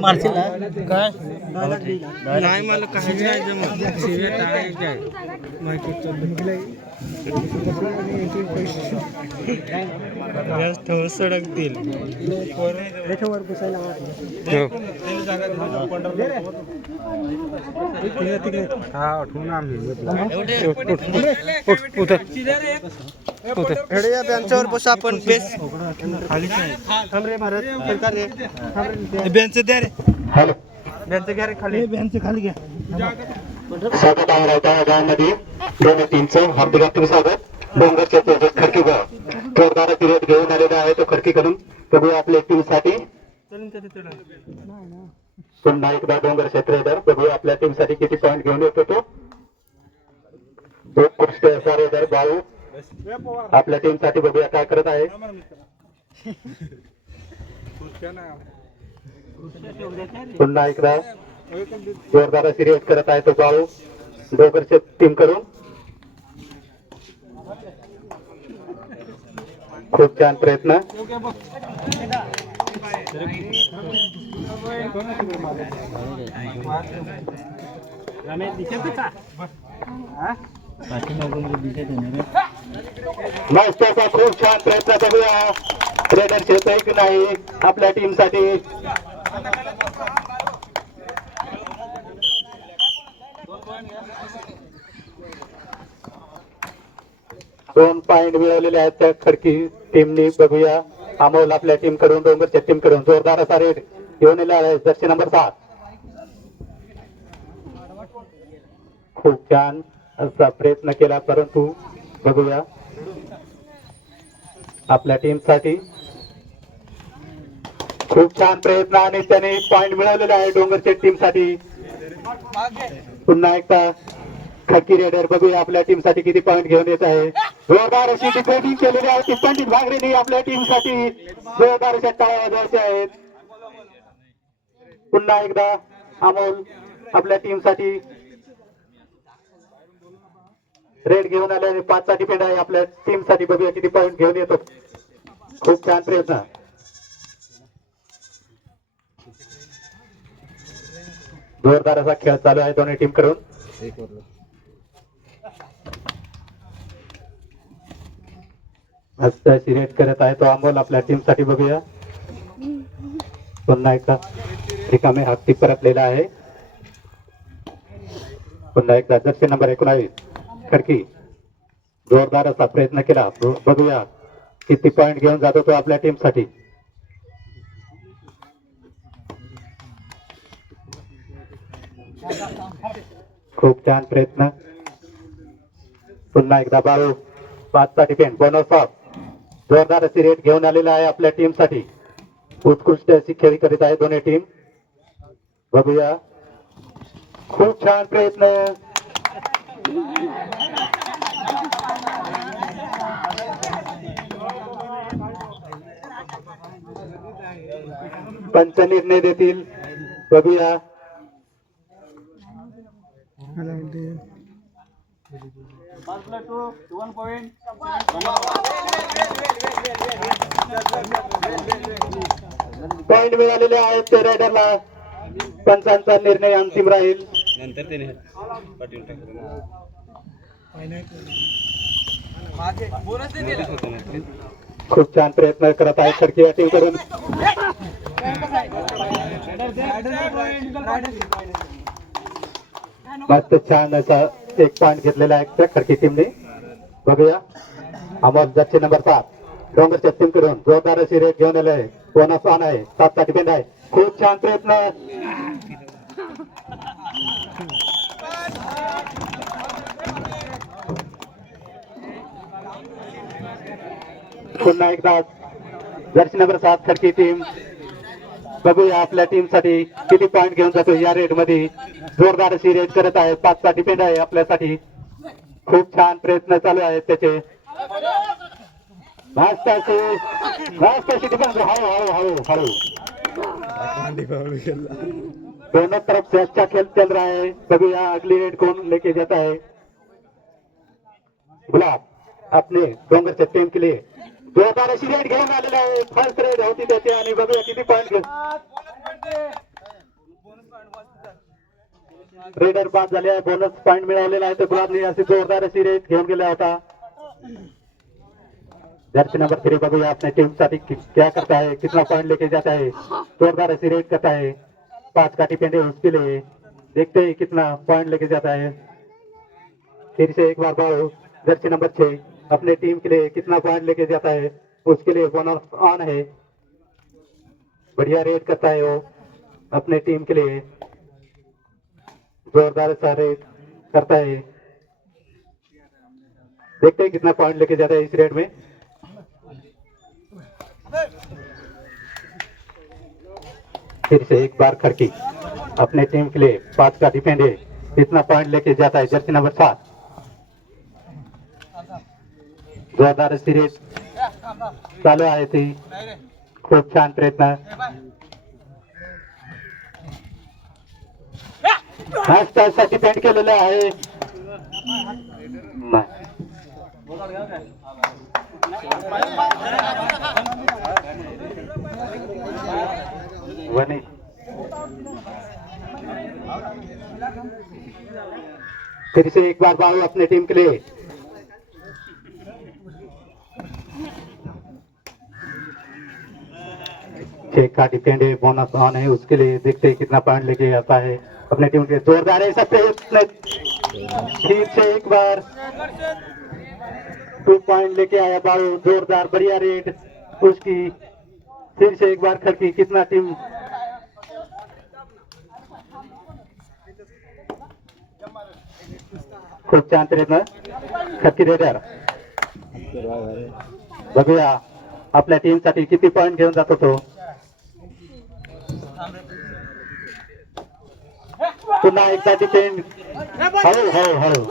मारशील ना? काय? नाही मला काही नाही जमत. शिव्या जास्त सडकतील हा बेंचवर बस आपण बेस. खाली भारत सरकार बेंच द्या रे. हॅलो बेंच घ्या रे खाली. बेंच खाली घ्या. स्वागत आहे रायता गावामध्ये दोन तीनचं हार्दिक हार्दिक स्वागत. डोंगरच्या तेजस खडकी गाव जोरदार पिरियड घेऊन आलेला आहे तो खडकी करून बघूया आपल्या टीमसाठी पुन्हा एकदा डोंगर क्षेत्र रेडर बघूया आपल्या टीमसाठी किती पॉईंट घेऊन येतो तो. उत्कृष्ट असा रेडर आपल्या टीमसाठी बघूया काय करत आहे. पुन्हा एकदा. जोरदार अशी रेस करत आहे तो बाळू डोंगरच्या टीमकडून. खूप छान प्रयत्न. मस्त असा खूप छान प्रयत्न करूया रेडर शेत की नाही आपल्या टीमसाठी? दोन पॉइंट मिळवलेले आहेत त्या खडकी टीमनी बघूया. अमोल आपल्या टीमकडून डोंगरच्या टीमकडून. जोरदार असा रेड घेऊन आहे जर्सी नंबर सात. खूप छान असा प्रयत्न केला परंतु बघूया. आपल्या टीमसाठी खूप छान प्रयत्न आणि त्याने पॉइंट मिळवलेला आहे डोंगरच्या टीमसाठी. पुन्हा एकदा खडकी रेडर बघूया आपल्या टीमसाठी किती पॉईंट घेऊन येत आहे. जोरदार अशी डिफेंडिंग केलेली आहे. ती पंडित भागरेने आपल्या टीमसाठी जोरदार अशा टाळ्या वाजवायच्या आहेत. पुन्हा एकदा अमोल आपल्या टीमसाठी रेड घेऊन आल्याने पाचचा डिफेंड आहे. आपल्या टीमसाठी बघूया किती पॉईंट घेऊन येतो. खूप छान प्रयत्न. जोरदार असा खेळ चालू आहे. दोन्ही टीमकडून अशी करत आहे तो अमोल आपल्या टीम बघूया. पुन्हा एकदा. रिकामे हत्ती परतलेला आहे. पुन्हा एकदा जर्सी नंबर एकोणावीस. खडकी. जोरदार असा प्रयत्न केला. बघूया किती पॉइंट घेऊन जातो तो आपल्या टीम साठी. खूप छान प्रयत्न. पुन्हा एकदा बाळू पाचचा डिफेंड बोनस ऑफ़ जोरदार अशी रेट घेऊन आलेला आहे आपल्या टीमसाठी. उत्कृष्ट अशी खेळी करीत आहे दोन्ही टीम बघूया. खूप छान प्रयत्न. पंच निर्णय देतील. बघूया. पॉइंट मिळालेले आहेत ते रायडरला पंचांचा निर्णय अंतिम राहील. नंतर त्याने पाठवून टाकलं खूप छान प्रयत्न करत आहे खडकी या टीमकडून. मस्त छान असा एक पॉइंट घेतलेला आहे खडकी टीमने बघूया. अमोल जर्सी नंबर सात. डोंगरच्या टीम कडून जोरदार अशी रेट घेऊन आले बोनस ऑन आहे? सातचा डिफेंड आहे. खूप छान प्रयत्न. पुन्हा एकदा जर्सी नंबर सात खडकी टीम बघूया आपल्या टीमसाठी किती पॉइंट घेऊन जातो या रेटमध्ये. जोरदार अशी रेट करत आहे पाचचा डिपेंड आहे आपल्यासाठी. खूप छान प्रयत्न चालू आहेत त्याचे. मस्त हळू हळू हळू हळू दोनों तरफ से अच्छा खेल चल रहा है बघूया अगली रेड कौन लेके जाता है गुलाब अपने डोंगरच्या टीम के लिए रेड घेऊन आहे. फ़र्स्ट होती आणि बघूया किती घेऊन. रेडर बाद झाले आहे. बोनस पॉईंट मिळवलेला आहे. तर गुलाबनी जोरदार अशी रेट घेऊन गेला होता. जर्सी नंबर थ्री बघूया. अपने टीम साठी क्या करता है? कितना पॉइंट लेके जाता है? जोरदार ऐसी रेट करता है. पाँच काटी पेंडे उसके लिए देखते हैं कितना पॉइंट लेके जाता है. फिर से एक बार बाबू जर्सी नंबर छह. अपने टीम के लिए कितना पॉइंट लेके जाता है, उसके लिए वन ऑफ़ ऑन है। बढ़िया रेट करता है वो अपने टीम के लिए। जोरदार सा रेट करता है। देखते हैं कितना पॉइंट लेके जाता है इस रेट में। फिर से एक बार खड़की अपने टीम के लिए पाँच का डिफेंड है। कितना पॉइंट लेके जाता है जर्सी नंबर सात। जोरदार सिरीज चालू आहे ती. खूप छान प्रयत्न. साठी डिपेंड केलेलं आहे. वनी फिर से एक बार बाबू अपने टीम के लिए. छह का डिपेंड है बोनस ऑन है, उसके लिए देखते हैं कितना पॉइंट लेके आता है। अपने टीम के जोरदार है सब फिर से एक बार टू पॉइंट लेके आया बाबू जोरदार, बढ़िया रेट उसकी फिर से एक बार खड़की, कितना टीम खूप छान प्रयत्न खडकी रेडर बघूया आपल्या टीम साठी किती पॉइंट घेऊन जातो तो पुन्हा एकदा तिथे. हळू हळू हळू.